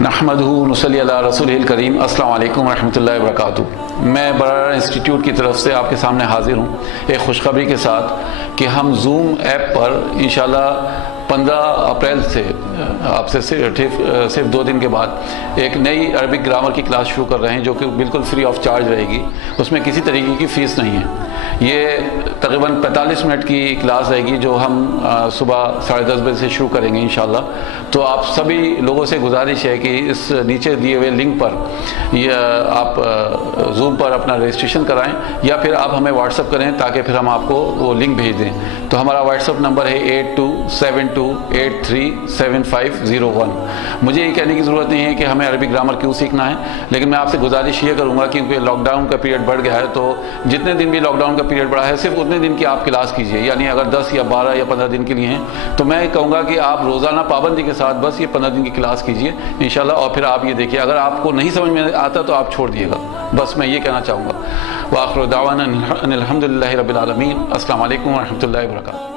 نحمدہ نصلی علی رسولہ الکریم۔ السلام علیکم ورحمۃ اللہ وبرکاتہ۔ میں برارہ انسٹیٹیوٹ کی طرف سے آپ کے سامنے حاضر ہوں ایک خوشخبری کے ساتھ کہ ہم زوم ایپ پر انشاءاللہ 15 اپریل سے آپ سے صرف 2 دن کے بعد ایک نئی عربک گرامر کی کلاس شروع کر رہے ہیں جو کہ بالکل فری آف چارج رہے گی۔ اس میں کسی طریقے کی فیس نہیں ہے۔ یہ تقریباً 45 منٹ کی کلاس رہے گی جو ہم صبح 10:30 بجے سے شروع کریں گے انشاءاللہ۔ تو آپ سبھی لوگوں سے گزارش ہے کہ اس نیچے دیے ہوئے لنک پر آپ زوم پر اپنا رجسٹریشن کرائیں یا پھر آپ ہمیں واٹس اپ کریں تاکہ پھر ہم آپ کو وہ لنک بھیج دیں۔ تو ہمارا واٹس اپ نمبر ہے 8272837501۔ مجھے یہ کہنے کی ضرورت نہیں ہے کہ ہمیں عربی گرامر کیوں سیکھنا ہے، لیکن میں آپ سے گزارش یہ کروں گا کیونکہ لاک ڈاؤن کا پیریڈ بڑھ گیا ہے، تو جتنے دن بھی لاک ڈاؤن کا پیریڈ بڑھا ہے صرف اتنے دن کی آپ کلاس کیجئے۔ یعنی اگر 10 یا 12 یا 15 دن کے لیے ہیں تو میں کہوں گا کہ آپ روزانہ پابندی کے ساتھ بس یہ 15 دن کی کلاس کیجئے انشاءاللہ، اور پھر آپ یہ دیکھیے اگر آپ کو نہیں سمجھ میں آتا تو آپ چھوڑ دیے گا۔ بس میں یہ کہنا چاہوں گا۔ وآخر دعوانا ان الحمد للہ رب العالمین۔ السلام علیکم ورحمۃ اللہ وبرکاتہ۔